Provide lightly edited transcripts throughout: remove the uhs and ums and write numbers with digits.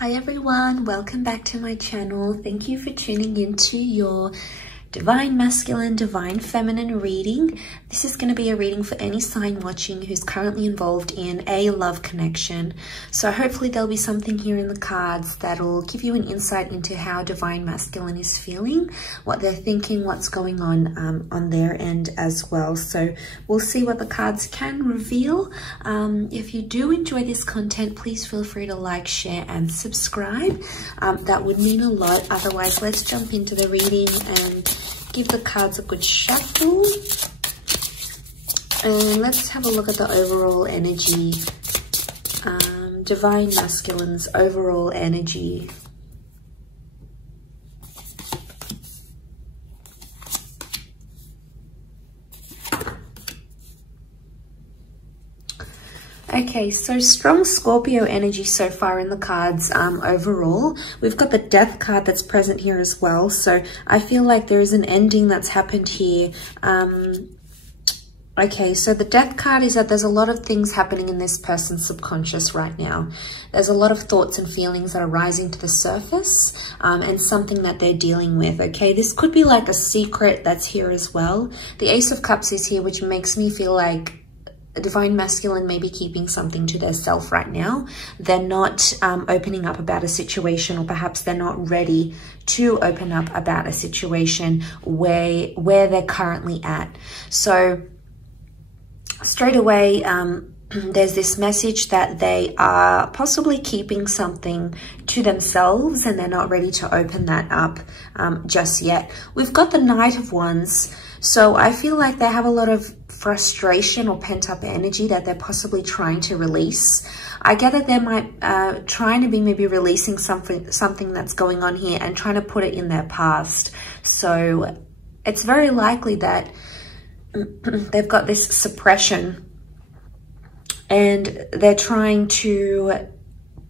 Hi everyone, welcome back to my channel. Thank you for tuning into your Divine Masculine, Divine Feminine reading. This is going to be a reading for any sign watching who's currently involved in a love connection. So hopefully there'll be something here in the cards that'll give you an insight into how Divine Masculine is feeling, what they're thinking, what's going on their end as well. So we'll see what the cards can reveal. If you do enjoy this content, please feel free to like, share and subscribe. That would mean a lot. Otherwise, let's jump into the reading and give the cards a good shuffle. And let's have a look at the overall energy. Divine Masculine's overall energy. Okay, so strong Scorpio energy so far in the cards overall. We've got the Death card that's present here as well. So I feel like there is an ending that's happened here. Okay, so the Death card is that there's a lot of things happening in this person's subconscious right now. There's a lot of thoughts and feelings that are rising to the surface and something that they're dealing with, okay? This could be like a secret that's here as well. The Ace of Cups is here, which makes me feel like Divine Masculine may be keeping something to their self right now. They're not opening up about a situation, or perhaps they're not ready to open up about a situation where they're currently at. So straight away, there's this message that they are possibly keeping something to themselves and they're not ready to open that up just yet. We've got the Knight of Wands. So I feel like they have a lot of frustration or pent-up energy that they're possibly trying to release. I get that they might trying to be maybe releasing something that's going on here and trying to put it in their past. So it's very likely that they've got this suppression and they're trying to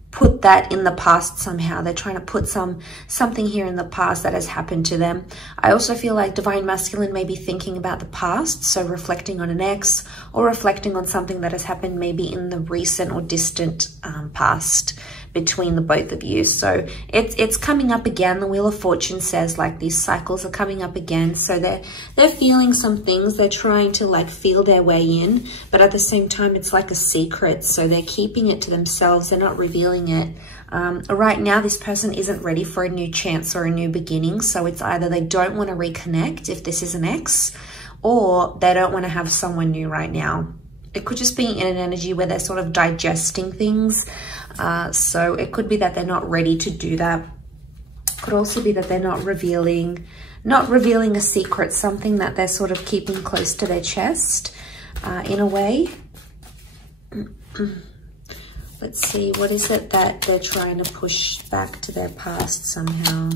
put that in the past somehow. They're trying to put something here in the past that has happened to them. I also feel like Divine Masculine may be thinking about the past, so reflecting on an ex or reflecting on something that has happened maybe in the recent or distant past between the both of you. So it's coming up again. The Wheel of Fortune says like these cycles are coming up again. So they're feeling some things. They're trying to like feel their way in, but at the same time it's like a secret. So they're keeping it to themselves. They're not revealing it. Right now this person isn't ready for a new chance or a new beginning. So it's either they don't want to reconnect if this is an ex, or they don't want to have someone new right now. It could just be in an energy where they're sort of digesting things. So it could be that they're not ready to do that. Could also be that they're not revealing a secret, something that they're sort of keeping close to their chest in a way. Let's see, what is it that they're trying to push back to their past somehow?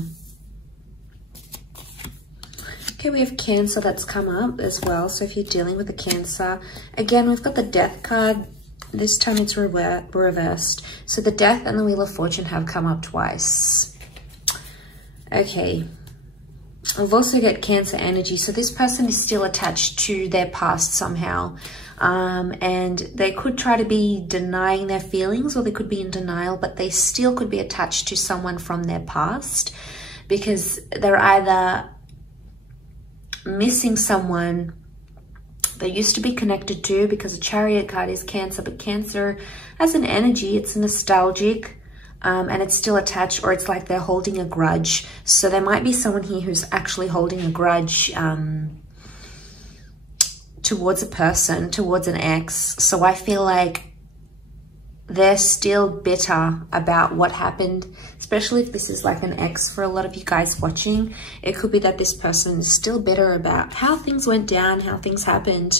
Okay, we have Cancer that's come up as well. So if you're dealing with a Cancer, again, we've got the Death card. This time it's reversed. So the Death and the Wheel of Fortune have come up twice. Okay. We've also got Cancer energy. So this person is still attached to their past somehow. And they could try to be denying their feelings, or they could be in denial, but they still could be attached to someone from their past, because they're either missing someone they used to be connected to, because a Chariot card is Cancer, but Cancer as an energy, it's nostalgic and it's still attached, or it's like they're holding a grudge. So there might be someone here who's actually holding a grudge towards a person, towards an ex. So I feel like they're still bitter about what happened, especially if this is like an ex for a lot of you guys watching. It could be that this person is still bitter about how things went down, how things happened.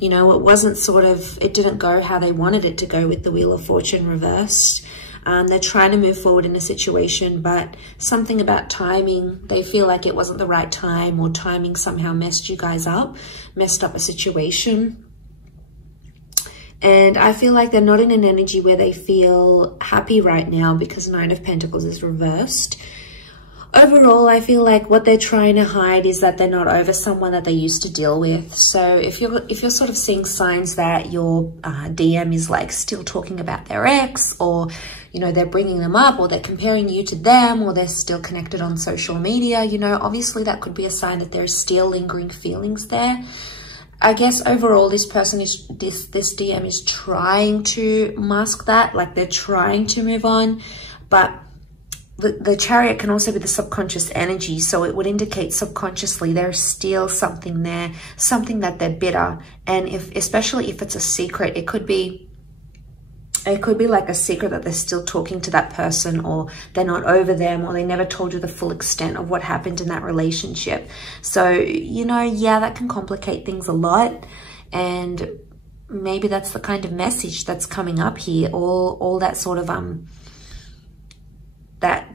You know, it didn't go how they wanted it to go with the Wheel of Fortune reversed. They're trying to move forward in a situation, but something about timing, they feel like it wasn't the right time, or timing somehow messed you guys up, messed up a situation. And I feel like they're not in an energy where they feel happy right now, because Nine of Pentacles is reversed. Overall, I feel like what they're trying to hide is that they're not over someone that they used to deal with. So if you're sort of seeing signs that your DM is like still talking about their ex, or you know, they're bringing them up, or they're comparing you to them, or they're still connected on social media, you know, obviously that could be a sign that there's still lingering feelings there. I guess overall this person is, this DM is trying to mask that, like they're trying to move on, but the Chariot can also be the subconscious energy, so it would indicate subconsciously there's still something there, something that they're bitter. And especially if it's a secret, it could be like a secret that they're still talking to that person, or they're not over them, or they never told you the full extent of what happened in that relationship. So, you know, yeah, that can complicate things a lot. And maybe that's the kind of message that's coming up here. All that sort of, that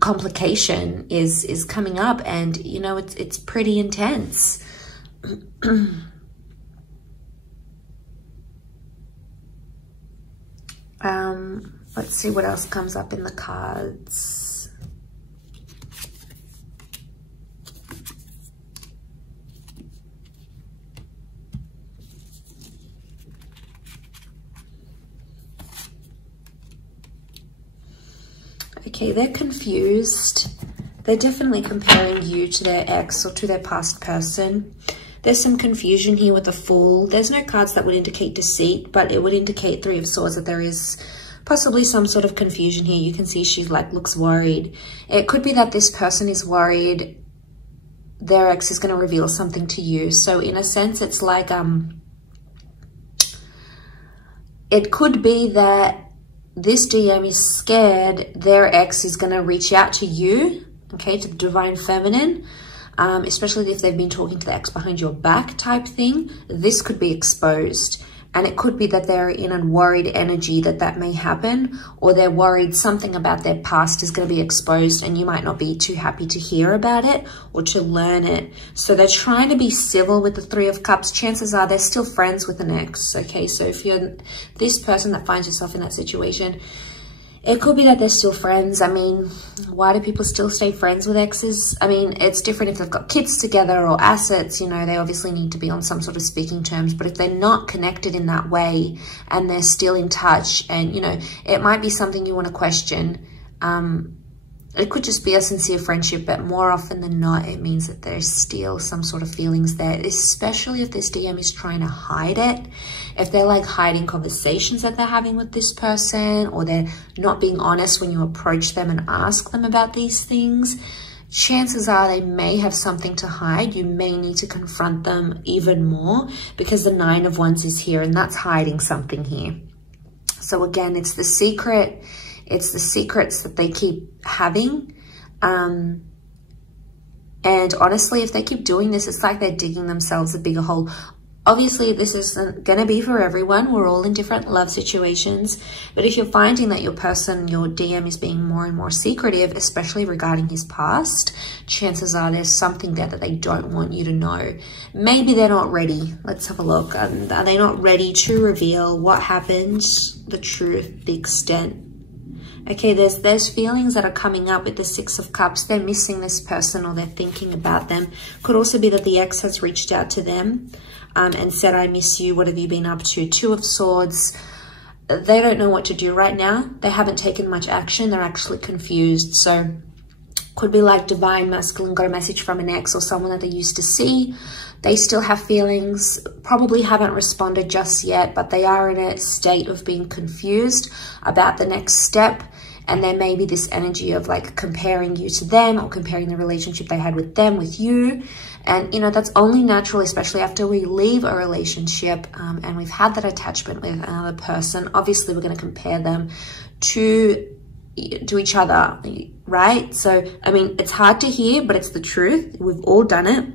complication is coming up, and, you know, it's pretty intense. Let's see what else comes up in the cards. Okay, they're confused. They're definitely comparing you to their ex or to their past person. There's some confusion here with the Fool. There's no cards that would indicate deceit, but it would indicate Three of Swords that there is possibly some sort of confusion here. You can see she like looks worried. It could be that this person is worried their ex is going to reveal something to you. So in a sense, it's like, it could be that this DM is scared their ex is going to reach out to you, okay, to the Divine Feminine, especially if they've been talking to the ex behind your back type thing. This could be exposed. And it could be that they're in a worried energy that may happen, or they're worried something about their past is going to be exposed and you might not be too happy to hear about it or to learn it. So they're trying to be civil with the Three of Cups. Chances are they're still friends with an ex, okay? So if you're this person that finds yourself in that situation, it could be that they're still friends. I mean, why do people still stay friends with exes? I mean, it's different if they've got kids together or assets, you know, they obviously need to be on some sort of speaking terms. But if they're not connected in that way and they're still in touch, and, you know, it might be something you want to question. It could just be a sincere friendship, but more often than not, it means that there's still some sort of feelings there, especially if this DM is trying to hide it. If they're like hiding conversations that they're having with this person, or they're not being honest when you approach them and ask them about these things, chances are they may have something to hide. You may need to confront them even more, because the Nine of Wands is here, and that's hiding something here. So again, it's the secret. It's the secrets that they keep having. And honestly, if they keep doing this, it's like they're digging themselves a bigger hole. Obviously, this isn't going to be for everyone. We're all in different love situations. But if you're finding that your person, your DM, is being more and more secretive, especially regarding his past, chances are there's something there that they don't want you to know. Maybe they're not ready. Let's have a look. Are they not ready to reveal what happened, the truth, the extent? Okay, there's feelings that are coming up with the Six of Cups. They're missing this person, or they're thinking about them. Could also be that the ex has reached out to them and said, I miss you, what have you been up to? Two of Swords. They don't know what to do right now. They haven't taken much action. They're actually confused. So could be like Divine Masculine got a message from an ex or someone that they used to see. They still have feelings, probably haven't responded just yet, but they are in a state of being confused about the next step. And there may be this energy of like comparing you to them, or comparing the relationship they had with them with you. And, you know, that's only natural, especially after we leave a relationship and we've had that attachment with another person. Obviously, we're going to compare them to each other, right? So, I mean, it's hard to hear, but it's the truth. We've all done it.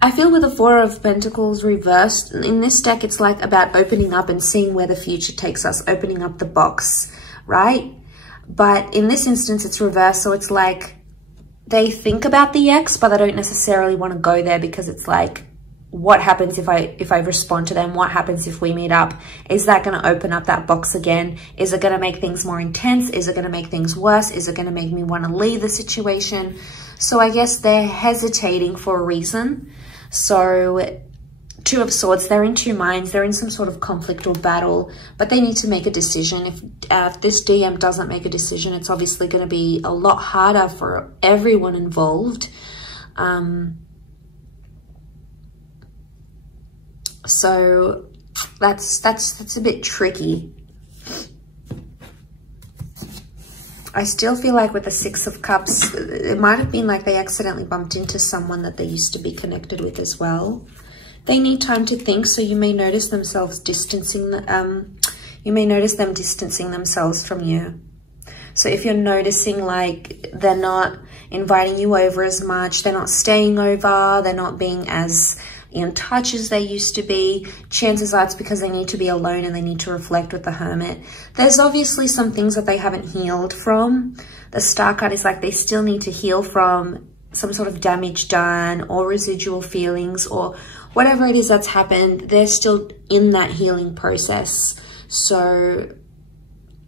I feel with the Four of Pentacles reversed, in this deck, it's like about opening up and seeing where the future takes us, opening up the box, right? But in this instance, it's reversed. So it's like they think about the ex, but they don't necessarily want to go there, because it's like, what happens if I respond to them? What happens if we meet up? Is that going to open up that box again? Is it going to make things more intense? Is it going to make things worse? Is it going to make me want to leave the situation? So I guess they're hesitating for a reason. So Two of Swords, they're in two minds. They're in some sort of conflict or battle, but they need to make a decision. If this DM doesn't make a decision, it's obviously going to be a lot harder for everyone involved. So that's a bit tricky. I still feel like with the Six of Cups, it might have been like they accidentally bumped into someone that they used to be connected with as well. They need time to think, so you may notice themselves distancing, you may notice them distancing themselves from you. So if you're noticing like they're not inviting you over as much, they're not staying over, they're not being as in touch as they used to be, chances are it's because they need to be alone and they need to reflect with the Hermit. There's obviously some things that they haven't healed from. The Star card is like they still need to heal from some sort of damage done or residual feelings or whatever it is that's happened. They're still in that healing process. So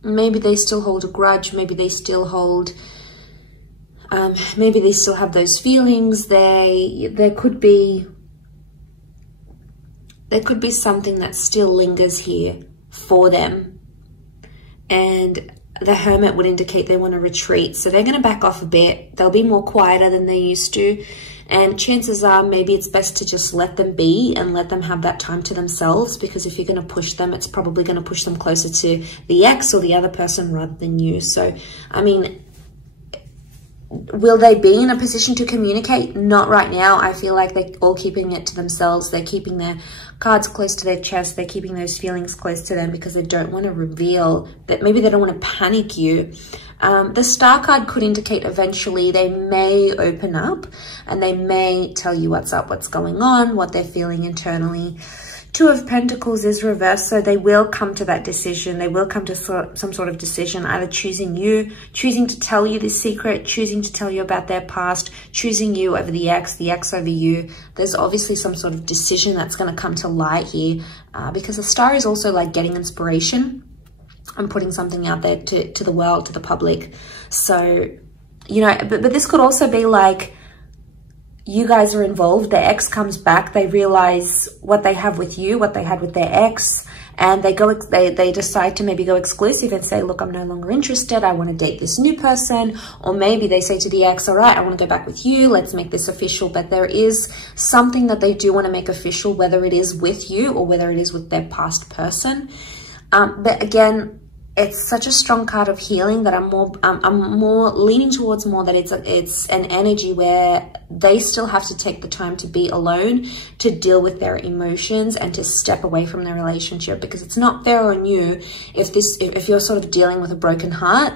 maybe they still hold a grudge, maybe they still hold, maybe they still have those feelings. There could be something that still lingers here for them. And the Hermit would indicate they want to retreat. So they're going to back off a bit. They'll be more quieter than they used to. And chances are maybe it's best to just let them be and let them have that time to themselves, because if you're going to push them, it's probably going to push them closer to the ex or the other person rather than you. So, I mean, will they be in a position to communicate? Not right now. I feel like they're all keeping it to themselves. They're keeping their cards close to their chest. They're keeping those feelings close to them because they don't want to reveal that. Maybe they don't want to panic you. The Star card could indicate eventually they may open up and they may tell you what's up, what's going on, what they're feeling internally. Two of Pentacles is reversed, so they will come to that decision. They will come to some sort of decision, either choosing you, choosing to tell you this secret, choosing to tell you about their past, choosing you over the ex over you. There's obviously some sort of decision that's going to come to light here, because the Star is also like getting inspiration and putting something out there to the world, to the public. So, you know, but this could also be like, you guys are involved, their ex comes back, they realize what they have with you, what they had with their ex, and they decide to maybe go exclusive and say, look, I'm no longer interested, I want to date this new person. Or maybe they say to the ex, all right, I want to go back with you, let's make this official. But there is something that they do want to make official, whether it is with you or whether it is with their past person. But again, it's such a strong card of healing that I'm more leaning towards more that it's an energy where they still have to take the time to be alone, to deal with their emotions and to step away from their relationship, because it's not fair on you if you're sort of dealing with a broken heart,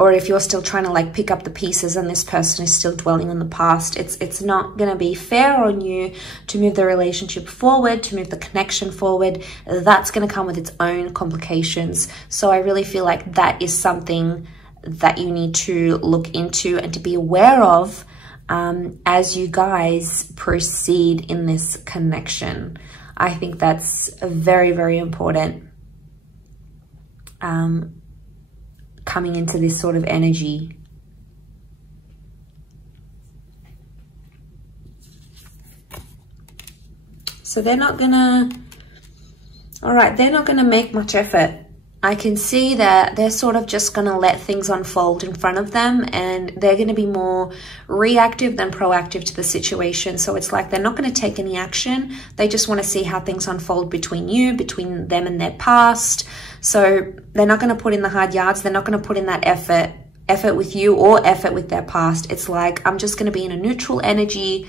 or if you're still trying to like pick up the pieces and this person is still dwelling on the past. It's not going to be fair on you to move the relationship forward, to move the connection forward. That's going to come with its own complications. So I really feel like that is something that you need to look into and to be aware of as you guys proceed in this connection. I think that's very, very important. Coming into this sort of energy. So they're not gonna, all right, they're not gonna make much effort. I can see that they're sort of just gonna let things unfold in front of them, and they're gonna be more reactive than proactive to the situation. So it's like they're not gonna take any action. They just wanna see how things unfold between you, between them and their past. So they're not going to put in the hard yards. They're not going to put in that effort with you or effort with their past. It's like, I'm just going to be in a neutral energy.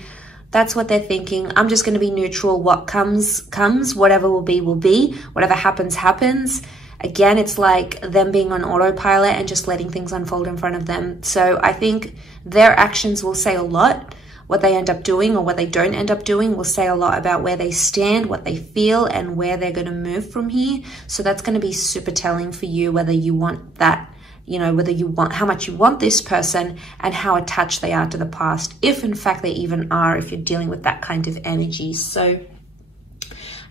That's what they're thinking. I'm just going to be neutral. What comes, comes. Whatever will be, will be. Whatever happens, happens. Again, it's like them being on autopilot and just letting things unfold in front of them. So I think their actions will say a lot. What they end up doing or what they don't end up doing will say a lot about where they stand, what they feel, and where they're going to move from here. So that's going to be super telling for you, whether you want that, you know, whether you want, how much you want this person and how attached they are to the past, if in fact they even are, if you're dealing with that kind of energy. So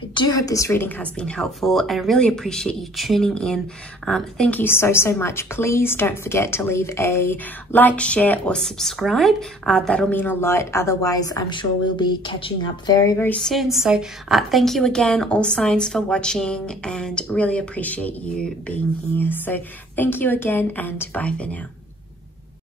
I do hope this reading has been helpful, and I really appreciate you tuning in. Thank you so much. Please don't forget to leave a like, share, or subscribe. That'll mean a lot. Otherwise, I'm sure we'll be catching up very soon. So thank you again, all signs, for watching, and really appreciate you being here. So thank you again, and bye for now.